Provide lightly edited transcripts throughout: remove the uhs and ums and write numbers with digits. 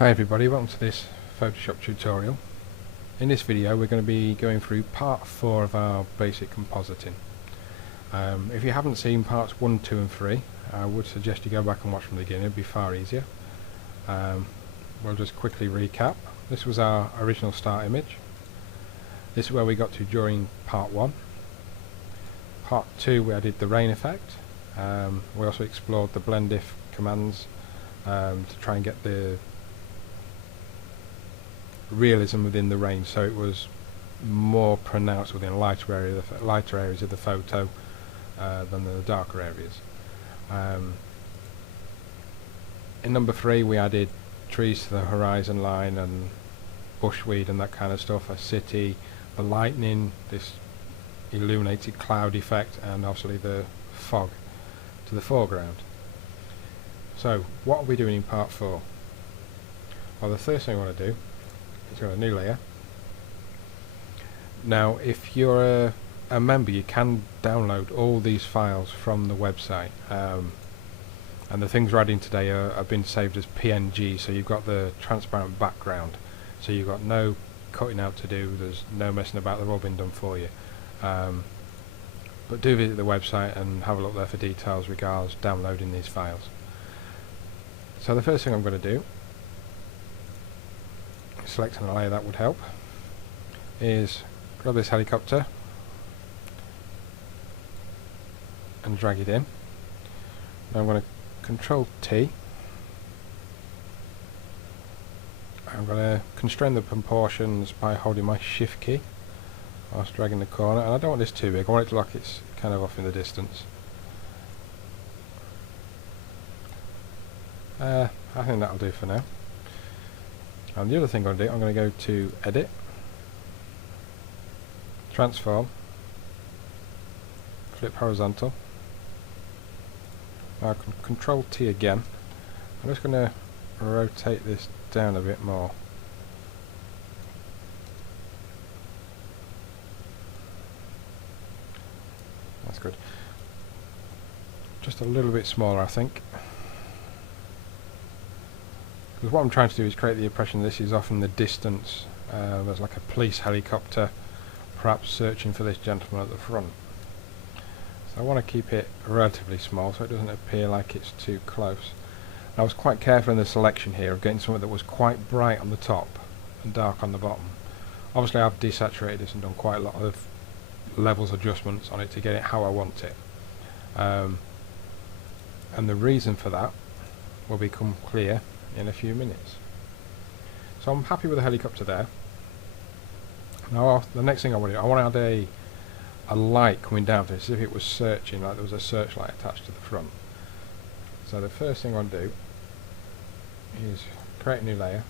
Hi everybody, welcome to this Photoshop tutorial. In this video we're going to be going through part 4 of our basic compositing. If you haven't seen parts 1, 2 and 3, I would suggest you go back and watch from the beginning, it'd be far easier. We'll just quickly recap. This was our original start image. This is where we got to during part 1. Part 2 we added the rain effect. We also explored the blend if commands to try and get the realism within the rain, so it was more pronounced within lighter areas of the photo than the darker areas. In number 3 we added trees to the horizon line and bushweed and that kind of stuff, a city, the lightning, this illuminated cloud effect, and obviously the fog to the foreground. So what are we doing in part 4? Well, the first thing I want to do is go to a new layer. Now if you're a member, you can download all these files from the website, and the things we're adding today have been saved as PNG, so you've got the transparent background, so you've got no cutting out to do, there's no messing about, they've all been done for you. But do visit the website and have a look there for details regards downloading these files. So the first thing I'm going to do, selecting a layer that would help, is grab this helicopter and drag it in. Now I'm going to Control T. I'm going to constrain the proportions by holding my Shift key whilst dragging the corner, and I don't want this too big, I want it to look like it's kind of off in the distance. I think that'll do for now. And the other thing I'm going to do, I'm going to go to Edit, Transform, Flip Horizontal. Now I can Control T again. I'm just going to rotate this down a bit more. That's good. Just a little bit smaller, I think. Because what I'm trying to do is create the impression this is off in the distance. There's like a police helicopter perhaps searching for this gentleman at the front. So I want to keep it relatively small so it doesn't appear like it's too close. And I was quite careful in the selection here of getting something that was quite bright on the top and dark on the bottom. Obviously I've desaturated this and done quite a lot of levels adjustments on it to get it how I want it. And the reason for that will become clear in a few minutes. So I'm happy with the helicopter there. Now the next thing I want to add a light coming down to it, as if it was searching, like there was a searchlight attached to the front. So the first thing I want to do is create a new layer,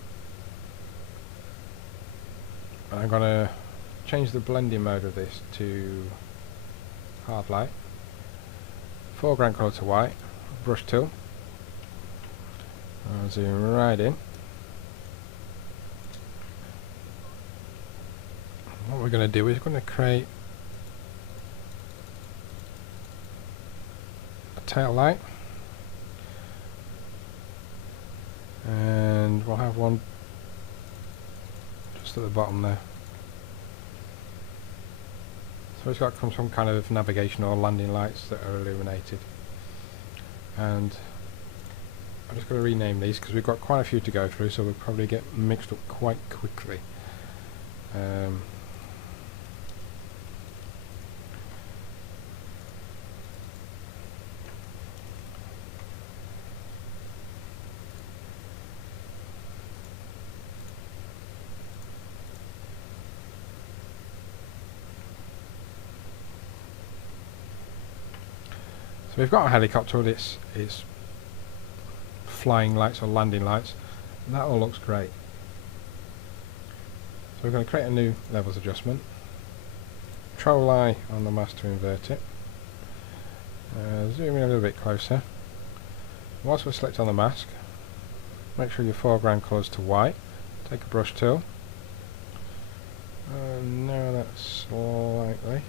and I'm going to change the blending mode of this to hard light, foreground colour to white, brush tool. I'll zoom right in. What we're going to do is we're going to create a tail light, and we'll have one just at the bottom there. So it's got some kind of navigation or landing lights that are illuminated, and I'm just going to rename these because we've got quite a few to go through, so we'll probably get mixed up quite quickly. So we've got a helicopter with its flying lights or landing lights, and that all looks great. So we're going to create a new levels adjustment. Control I on the mask to invert it. Zoom in a little bit closer. Whilst we select on the mask, make sure your foreground colours to white. Take a brush tool. Narrow that slightly.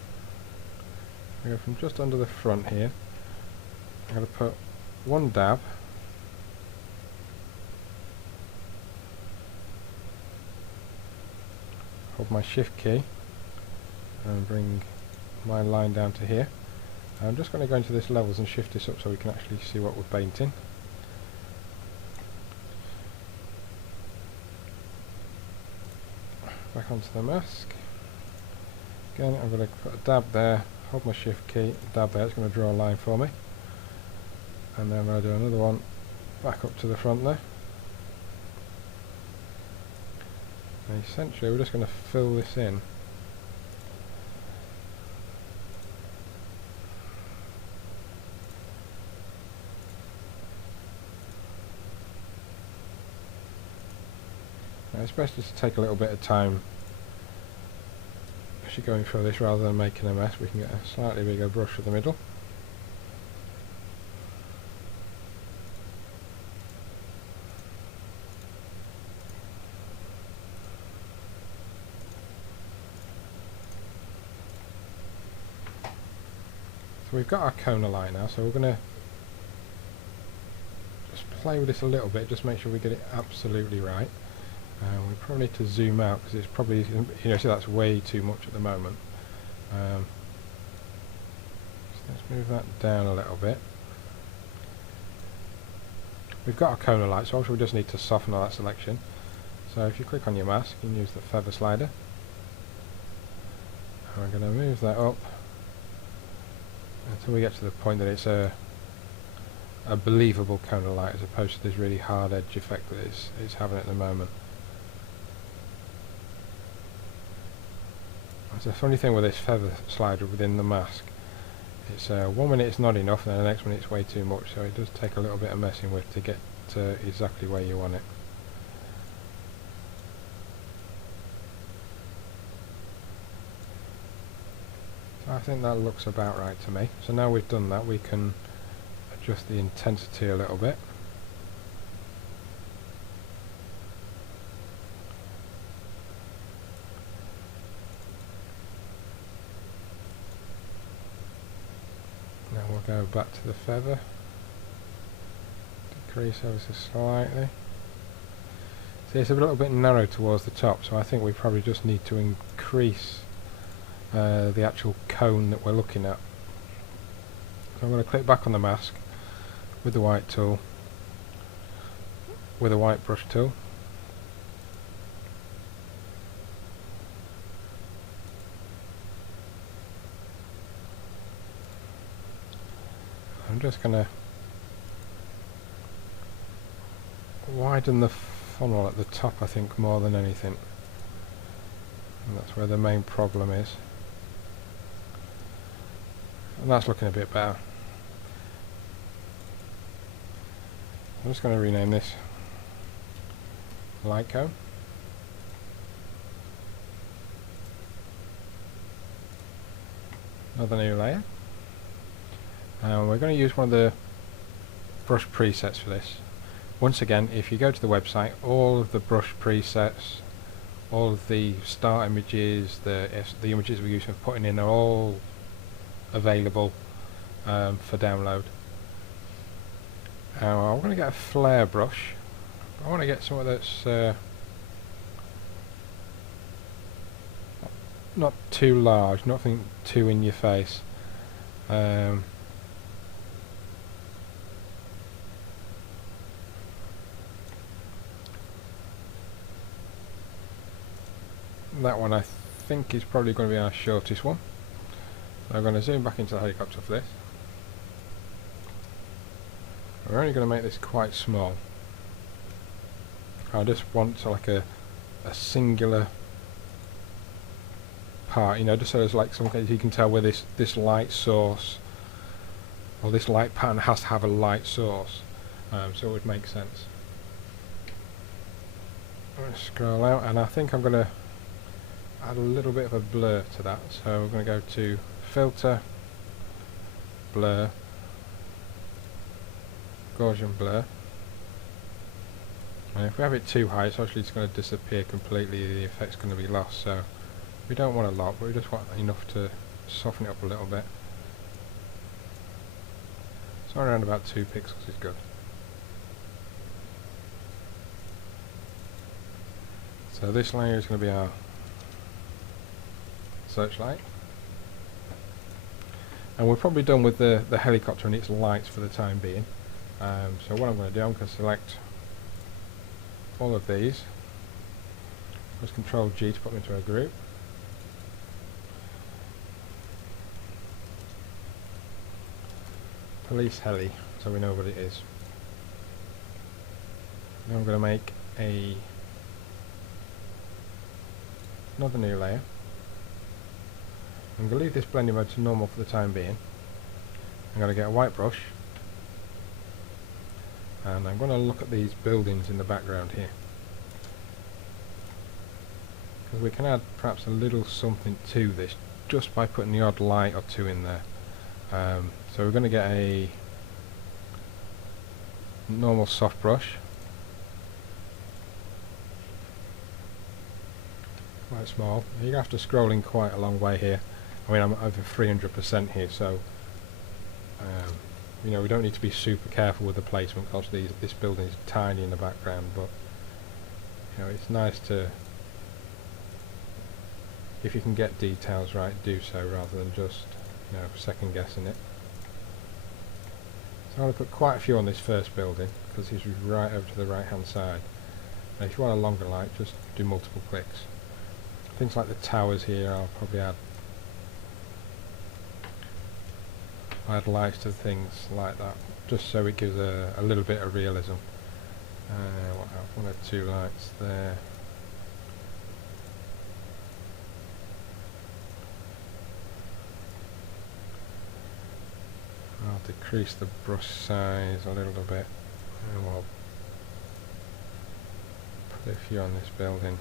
We go from just under the front here. I'm going to put one dab hold my shift key and bring my line down to here. I'm just going to go into this levels and shift this up so we can actually see what we're painting. Back onto the mask. Again, I'm going to put a dab there, hold my shift key, dab there, it's going to draw a line for me. And then I'm going to do another one back up to the front there. And essentially we're just going to fill this in. Now it's best just to take a little bit of time as you're going through this rather than making a mess. We can get a slightly bigger brush for the middle. So we've got our Kona light now, so we're going to just play with this a little bit, just make sure we get it absolutely right. We probably need to zoom out because it's probably, you know, see that's way too much at the moment. So let's move that down a little bit. We've got our Kona light, so obviously we just need to soften all that selection. So if you click on your mask, you can use the feather slider. And we're going to move that up until we get to the point that it's a believable Kona light as opposed to this really hard edge effect that it's having at the moment. It's a funny thing with this feather slider within the mask. It's 1 minute it's not enough, and then the next minute it's way too much, so it does take a little bit of messing with to get to exactly where you want it. So I think that looks about right to me. So now we've done that, we can adjust the intensity a little bit. Now we'll go back to the feather, decrease ever so slightly. See, it's a little bit narrow towards the top, so I think we probably just need to increase the actual cone that we're looking at. So I'm going to click back on the mask with the white tool, with a white brush tool. I'm just going to widen the funnel at the top, I think, more than anything. And that's where the main problem is. And that's looking a bit better. I'm just going to rename this light cone. Another new layer. And we're going to use one of the brush presets for this. Once again, if you go to the website, all of the brush presets, all of the start images, the images we're using for putting in are all available for download. Now I'm going to get a flare brush. I want to get something that's not too large, nothing too in your face. That one I think is probably going to be our shortest one. So I'm going to zoom back into the helicopter for this. We're only going to make this quite small. I just want to like a singular part, you know, just so there's like some kind, you can tell where this light source or this light pattern has to have a light source, so it would make sense. I'm going to scroll out, and I think I'm going to add a little bit of a blur to that. So we're going to go to Filter, Blur, Gaussian Blur. And if we have it too high, it's actually just going to disappear completely. The effect's going to be lost. So we don't want a lot, but we just want enough to soften it up a little bit. So around about 2 pixels is good. So this layer is going to be our searchlight. And we're probably done with the helicopter and its lights for the time being. So what I'm going to do, I'm going to select all of these. Press Control G to put them into a group. Police heli, so we know what it is. Now I'm going to make another new layer. I'm going to leave this blending mode to normal for the time being. I'm going to get a white brush, and I'm going to look at these buildings in the background here, because we can add perhaps a little something to this just by putting the odd light or two in there. So we're going to get a normal soft brush, quite small. You have to scroll in quite a long way here. I mean, I'm over 300% here, so you know, we don't need to be super careful with the placement because this building is tiny in the background, but you know, it's nice to, if you can get details right, do so rather than just, you know, second guessing it. So I'm going to put quite a few on this first building because he's right over to the right hand side. And if you want a longer light, just do multiple clicks. Things like the towers here, I'll probably add lights to things like that, just so it gives a little bit of realism. What else? 1 or 2 lights there. I'll decrease the brush size a little bit, and we'll put a few on this building.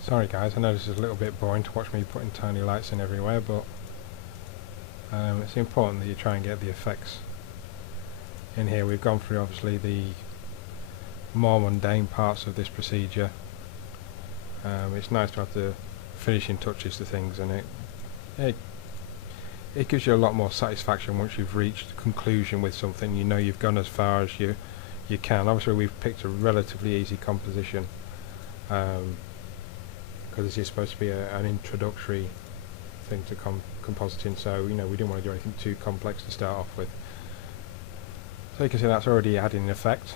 Sorry guys, I know this is a little bit boring to watch me putting tiny lights in everywhere, but it's important that you try and get the effects in here. We've gone through obviously the more mundane parts of this procedure. It's nice to have the finishing touches to things, and it gives you a lot more satisfaction once you've reached conclusion with something. You know you've gone as far as you can. Obviously we've picked a relatively easy composition, because this is supposed to be an introductory thing to compositing, so you know, we didn't want to do anything too complex to start off with. So you can see that's already adding an effect.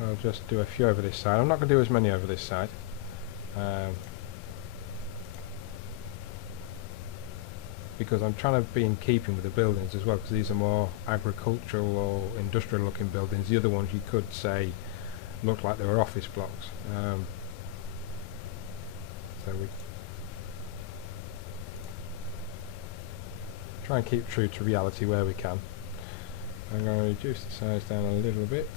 I'll just do a few over this side. I'm not going to do as many over this side, because I'm trying to be in keeping with the buildings as well, because these are more agricultural or industrial looking buildings. The other ones you could say look like they were office blocks. So we try and keep true to reality where we can. I'm going to reduce the size down a little bit.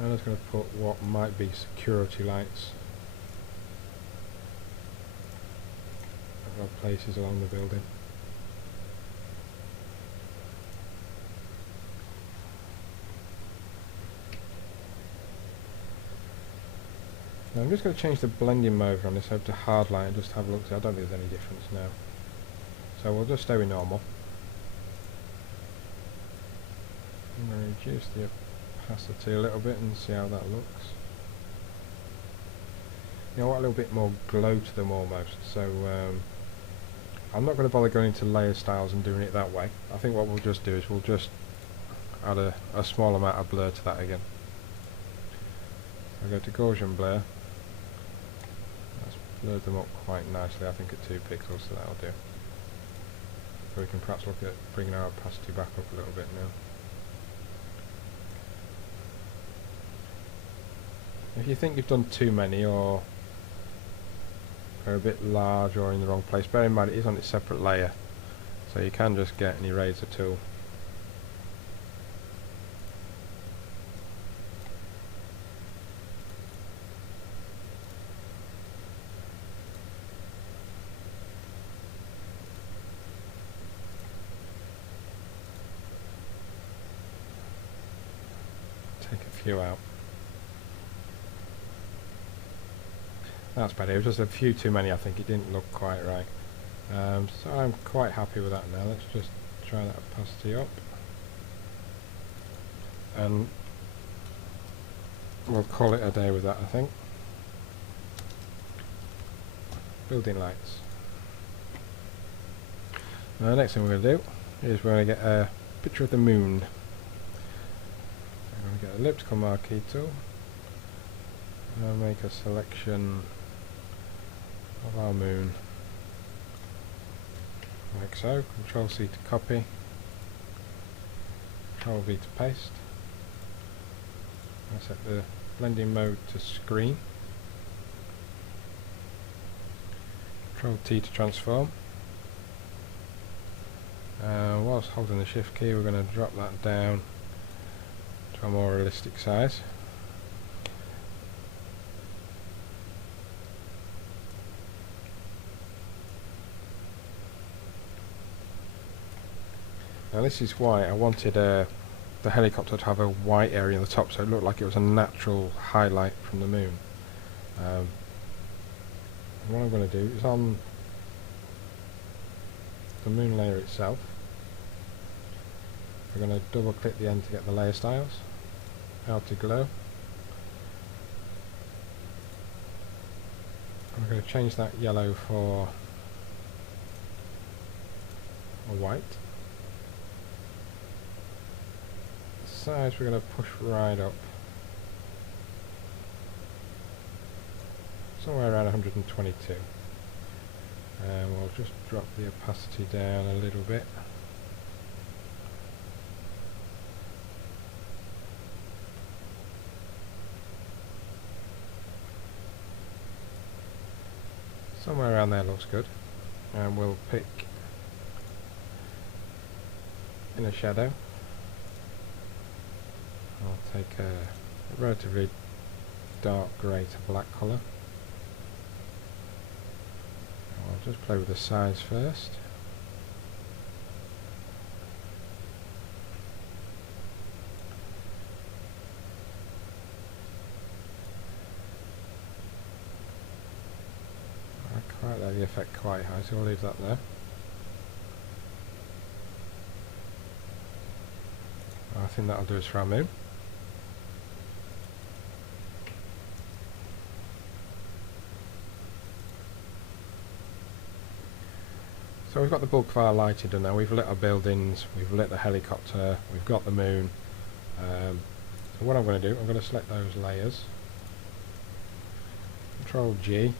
I'm just going to put what might be security lights at odd places along the building. Now I'm just going to change the blending mode on this over to hard light and just have a look. I don't think there's any difference now. So we'll just stay with normal. I'm going to reduce the opacity a little bit and see how that looks. You know what, a little bit more glow to them almost. So I'm not going to bother going into layer styles and doing it that way. I think what we'll just do is we'll just add a small amount of blur to that again. I'll go to Gaussian blur. That's blurred them up quite nicely, I think at 2 pixels, so that'll do. So we can perhaps look at bringing our opacity back up a little bit now. If you think you've done too many or are a bit large or in the wrong place, bear in mind it is on its separate layer, so you can just get an eraser tool. Take a few out. That's better. It was just a few too many. I think it didn't look quite right. So I'm quite happy with that now. Let's just try that opacity up. and we'll call it a day with that, I think. Building lights. Now the next thing we're going to do is we're going to get a picture of the moon. I'm going to get an elliptical marquee tool and make a selection of our moon like so. Control C to copy, Control V to paste. I set the blending mode to screen, Control T to transform. Whilst holding the shift key, we're going to drop that down to a more realistic size. Now this is why I wanted the helicopter to have a white area on the top, so it looked like it was a natural highlight from the moon. What I'm going to do is on the moon layer itself, we're going to double click the end to get the layer styles, outer glow. I'm going to change that yellow for a white. Size we're going to push right up, somewhere around 122, and we'll just drop the opacity down a little bit. Somewhere around there looks good, and we'll pick in a shadow. I'll take a relatively dark grey to black colour. I'll just play with the size first. I quite like the effect quite high, so we'll leave that there. I think that'll do us for our moon. So we've got the bulk of our lighting done now. We've lit our buildings, we've lit the helicopter, we've got the moon. So what I'm going to do, I'm going to select those layers, Control G.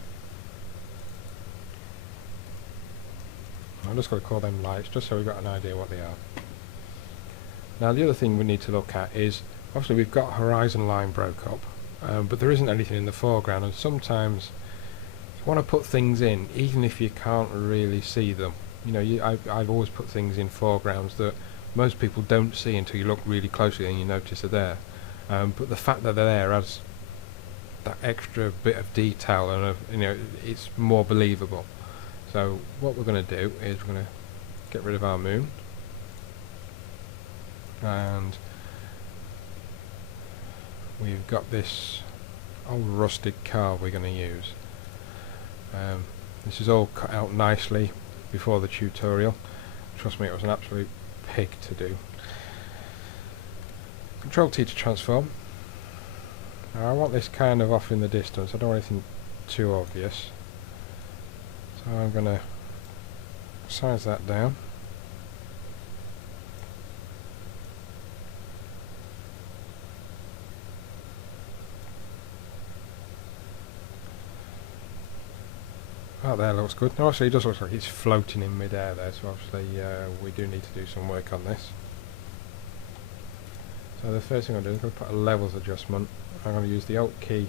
I'm just going to call them lights, just so we've got an idea what they are. Now the other thing we need to look at is, obviously we've got horizon line broke up, but there isn't anything in the foreground, and sometimes you want to put things in even if you can't really see them. You know, I've always put things in foregrounds that most people don't see until you look really closely and you notice they're there. But the fact that they're there adds that extra bit of detail, and you know, it's more believable. So what we're going to do is we're going to get rid of our moon, and we've got this old rusted car we're going to use. This is all cut out nicely before the tutorial. Trust me, it was an absolute pig to do. Control T to transform. Now I want this kind of off in the distance, I don't want anything too obvious. So I'm going to size that down. Oh, there looks good. Now obviously it does look like it's floating in mid-air there, so obviously we do need to do some work on this. So the first thing I'm going to do is I'm going to put a levels adjustment. I'm going to use the Alt key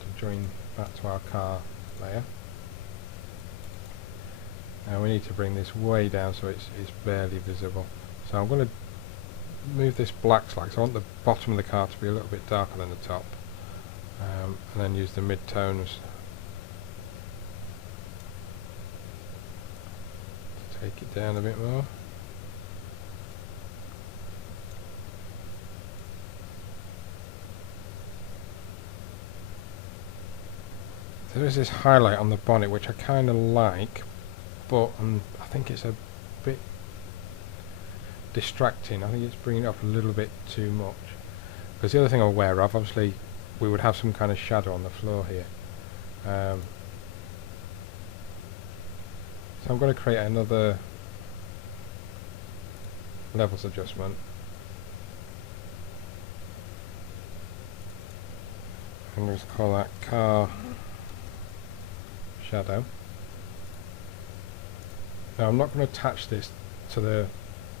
to join that to our car layer. Now we need to bring this way down so it's barely visible. So I'm going to move this black slag, so I want the bottom of the car to be a little bit darker than the top, and then use the mid-tones to take it down a bit more. So there's this highlight on the bonnet which I kind of like, but I think it's a bit distracting. I think it's bringing it up a little bit too much. Because the other thing I'm aware of, obviously, we would have some kind of shadow on the floor here. So I'm going to create another levels adjustment. I'm going to call that car shadow. Now I'm not going to attach this to the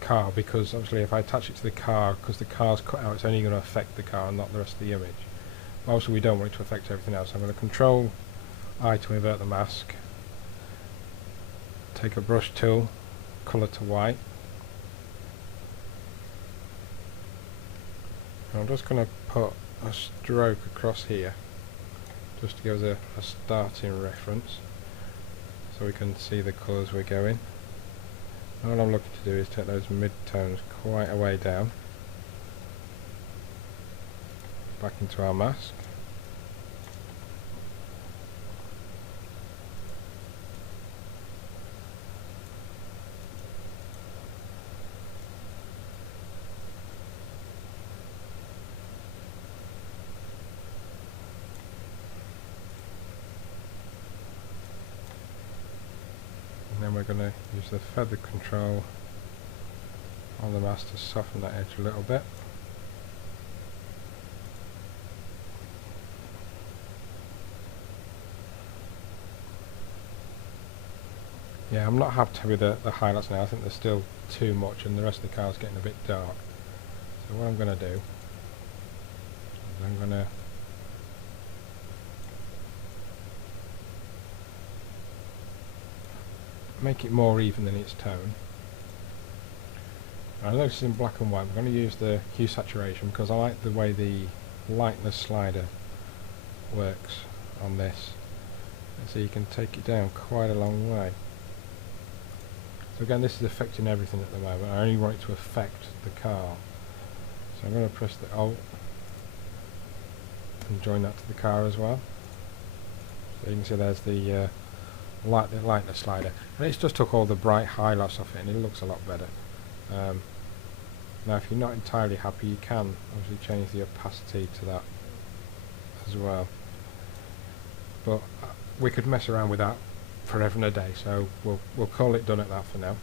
car, because obviously if I attach it to the car, because the car's cut out, it's only going to affect the car and not the rest of the image. But also we don't want it to affect everything else. I'm going to control I to invert the mask, take a brush tool, colour to white, and I'm just going to put a stroke across here just to give us a starting reference so we can see the colours we're going. And all I'm looking to do is take those mid-tones quite a way down, back into our mask. And then we're going to use the feather control on the mask to soften that edge a little bit. Yeah, I'm not happy with the highlights now. I think they're still too much and the rest of the car's getting a bit dark. So what I'm going to do is I'm going to make it more even than its tone. I know this is in black and white. I'm going to use the Hue Saturation because I like the way the lightness slider works on this. And so you can take it down quite a long way. So again, this is affecting everything at the moment. I only want it to affect the car. So I'm going to press the Alt and join that to the car as well. So you can see there's the lightness slider, and it's just took all the bright highlights off it and it looks a lot better. Now if you're not entirely happy, you can obviously change the opacity to that as well, but we could mess around with that forever and a day, so we'll call it done at that for now.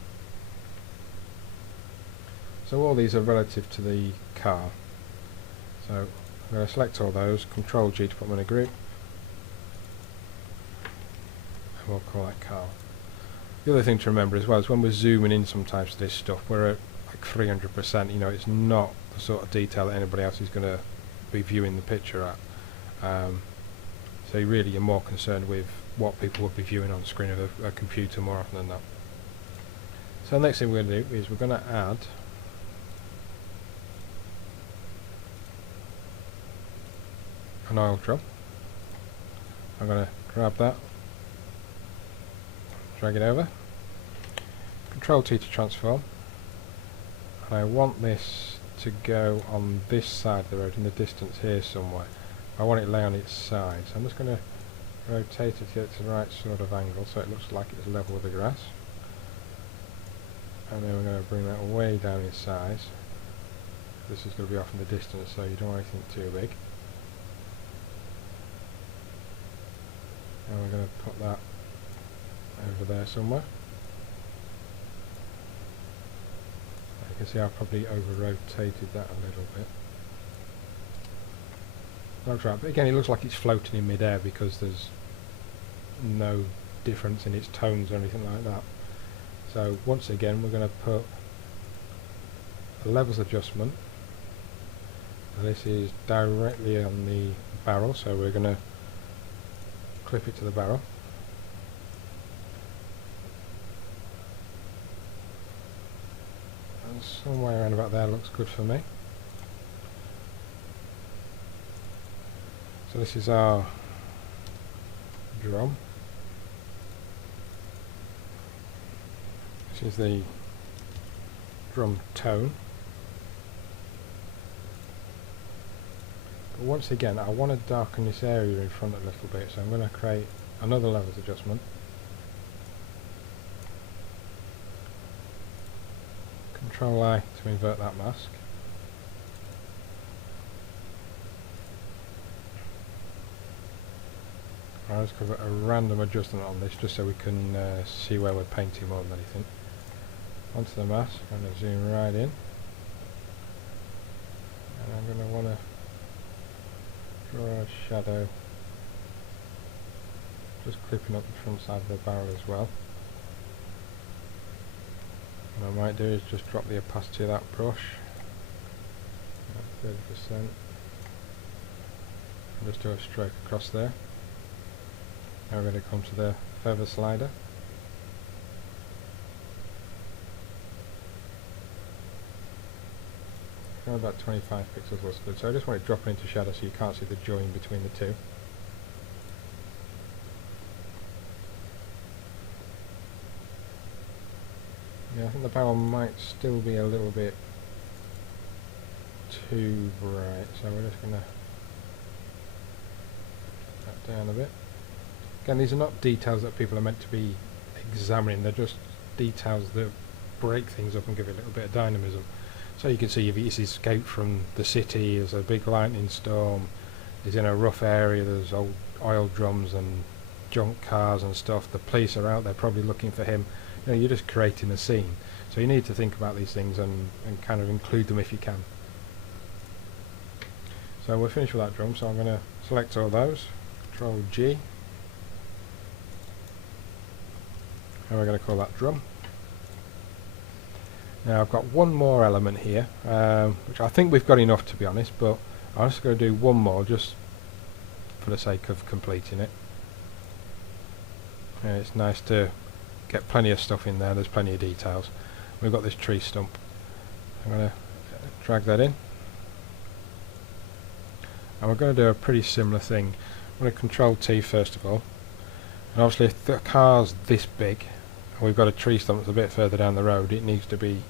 So all these are relative to the car, so I'm going to select all those, Control G to put them in a group, and we'll call that car. The other thing to remember as well is when we're zooming in sometimes to this stuff, we're at like 300%, you know, it's not the sort of detail that anybody else is going to be viewing the picture at. So really you're more concerned with what people will be viewing on the screen of a computer more often than that. So the next thing we're going to do is we're going to add an oil drum. I'm going to grab that, drag it over, Control T to transform, and I want this to go on this side of the road in the distance here somewhere. I want it to lay on its side, so I'm just going to rotate it to the right sort of angle so it looks like it's level with the grass, and then we're going to bring that way down in size. This is going to be off in the distance, so you don't want anything too big. And we're going to put that over there somewhere. You can see I've probably over-rotated that a little bit. That's right, but again it looks like it's floating in mid-air because there's no difference in its tones or anything like that. So once again we're going to put a levels adjustment, and this is directly on the barrel, so we're going to clip it to the barrel. And somewhere around about there looks good for me. So this is our drum. This is the drum tone. But once again I want to darken this area in front a little bit, so I'm going to create another levels adjustment. Control I to invert that mask. I'll just give it a random adjustment on this just so we can see where we're painting more than anything. Onto the mask, I'm going to zoom right in. And I'm going to want to draw a shadow, just clipping up the front side of the barrel as well. What I might do is just drop the opacity of that brush, 30%, and just do a stroke across there. Now we're going to come to the feather slider. About 25 pixels looks good, so I just want it dropping into shadow so you can't see the join between the two. Yeah, I think the barrel might still be a little bit too bright, so we're just going to put that down a bit. Again, these are not details that people are meant to be examining, they're just details that break things up and give it a little bit of dynamism. So you can see he's escaped from the city, there's a big lightning storm, he's in a rough area, there's old oil drums and junk cars and stuff, the police are out there probably looking for him. You know, you're just creating a scene. So you need to think about these things and kind of include them if you can. So we're finished with that drum, so I'm going to select all those, Control G, and we're going to call that drum. Now I've got one more element here, which I think we've got enough to be honest, but I'm just going to do one more just for the sake of completing it. It's nice to get plenty of stuff in there, there's plenty of details. We've got this tree stump. I'm going to drag that in. And we're going to do a pretty similar thing. I'm going to Control T first of all. And obviously if the car's this big, and we've got a tree stump that's a bit further down the road, it needs to be,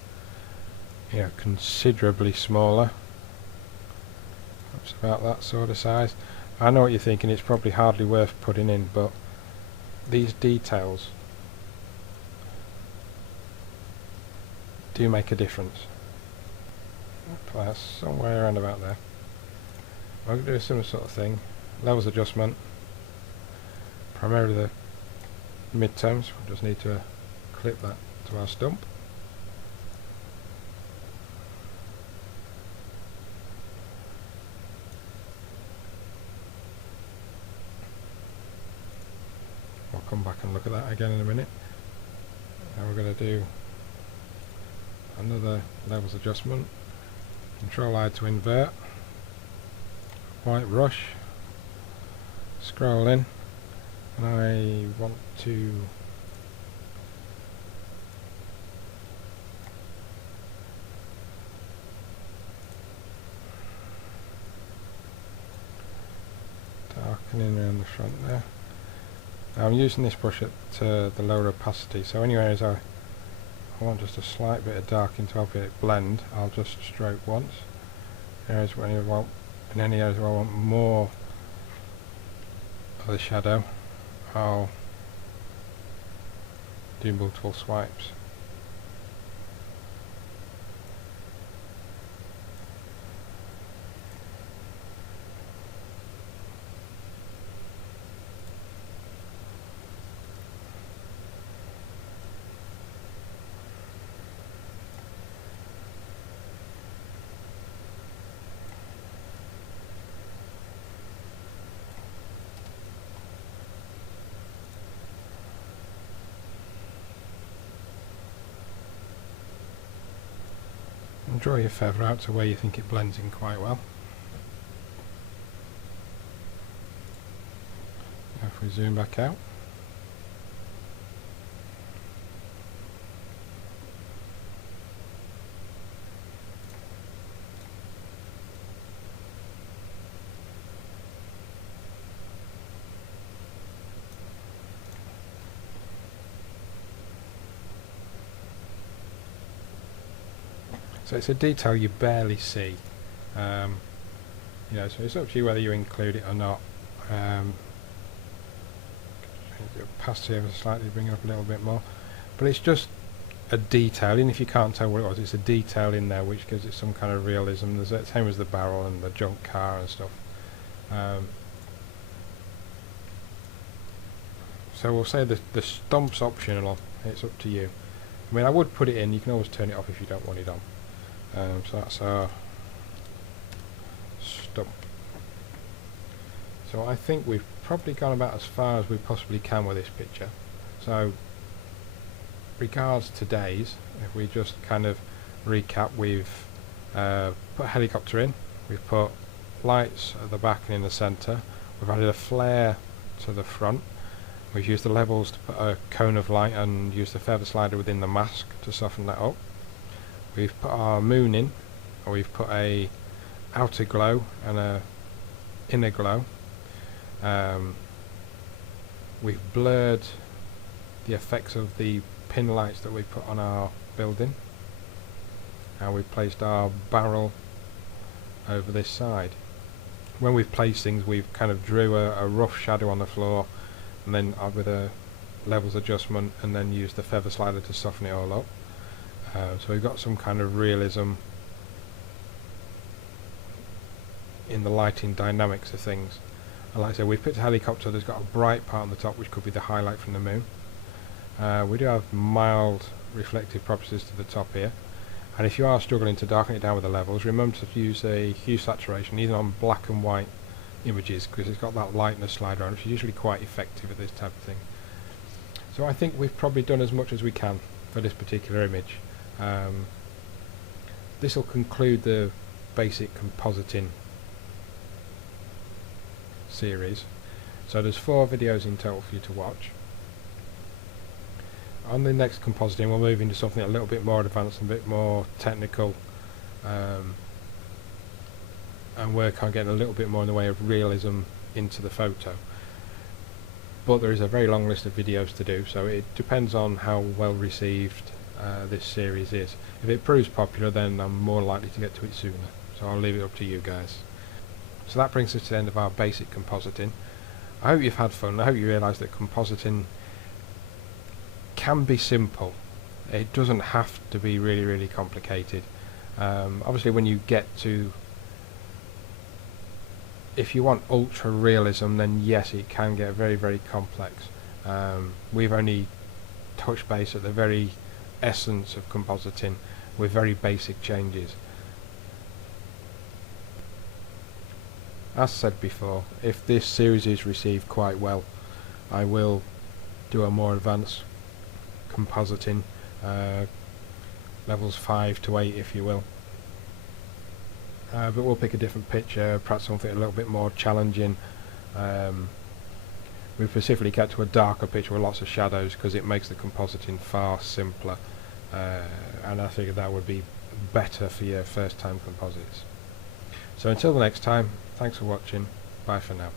you know, considerably smaller. Perhaps about that sort of size. I know what you're thinking, it's probably hardly worth putting in, but these details do make a difference. Put that somewhere around about there. I'm going to do a similar sort of thing. Levels adjustment. Primarily the midtones. We just need to clip that to our stump. I'll come back and look at that again in a minute. Now we're going to do another levels adjustment. Control I to invert. White brush. Scroll in. And I want to darken in around the front there. Now I'm using this brush at the lower opacity, so any areas I want just a slight bit of darkening to help it blend, I'll just stroke once. In any areas where I want more of the shadow, I'll do multiple swipes. And draw your feather out to where you think it blends in quite well. Now if we zoom back out, so it's a detail you barely see, you know, so it's up to you whether you include it or not. Opacity ever slightly, bring it up a little bit more, but it's just a detail, even if you can't tell what it was, it's a detail in there which gives it some kind of realism. There's the same as the barrel and the junk car and stuff. So we'll say the stump's optional, it's up to you. I mean, I would put it in, you can always turn it off if you don't want it on. So that's our stump. So I think we've probably gone about as far as we possibly can with this picture. So regards to days, if we just kind of recap, we've put a helicopter in, we've put lights at the back and in the centre, we've added a flare to the front, we've used the levels to put a cone of light and used the feather slider within the mask to soften that up. We've put our moon in, or we've put a outer glow and a inner glow. We've blurred the effects of the pin lights that we put on our building, and we've placed our barrel over this side. When we've placed things, we've kind of drew a rough shadow on the floor, and then with a levels adjustment, and then used the feather slider to soften it all up. So we've got some kind of realism in the lighting dynamics of things. And like I said, we've picked a helicopter that's got a bright part on the top, which could be the highlight from the moon. We do have mild reflective properties to the top here, and if you are struggling to darken it down with the levels, remember to use a hue saturation either on black and white images, because it's got that lightness slider on, which is usually quite effective at this type of thing. So I think we've probably done as much as we can for this particular image. This will conclude the basic compositing series. So there's 4 videos in total for you to watch. On the next compositing, we'll move into something a little bit more advanced and a bit more technical, and work on getting a little bit more in the way of realism into the photo. But there is a very long list of videos to do, so it depends on how well received this series is. If it proves popular, then I'm more likely to get to it sooner, so I'll leave it up to you guys. So that brings us to the end of our basic compositing. I hope you've had fun. I hope you realise that compositing can be simple. It doesn't have to be really, really complicated. Obviously, when you get to, if you want ultra realism, then yes, it can get very, very complex. We've only touched base at the very essence of compositing with very basic changes. As said before, if this series is received quite well, I will do a more advanced compositing, levels 5 to 8 if you will. But we'll pick a different picture, perhaps something a little bit more challenging. We've specifically kept to a darker picture with lots of shadows because it makes the compositing far simpler, and I think that would be better for your first time composites. So until the next time, thanks for watching, bye for now.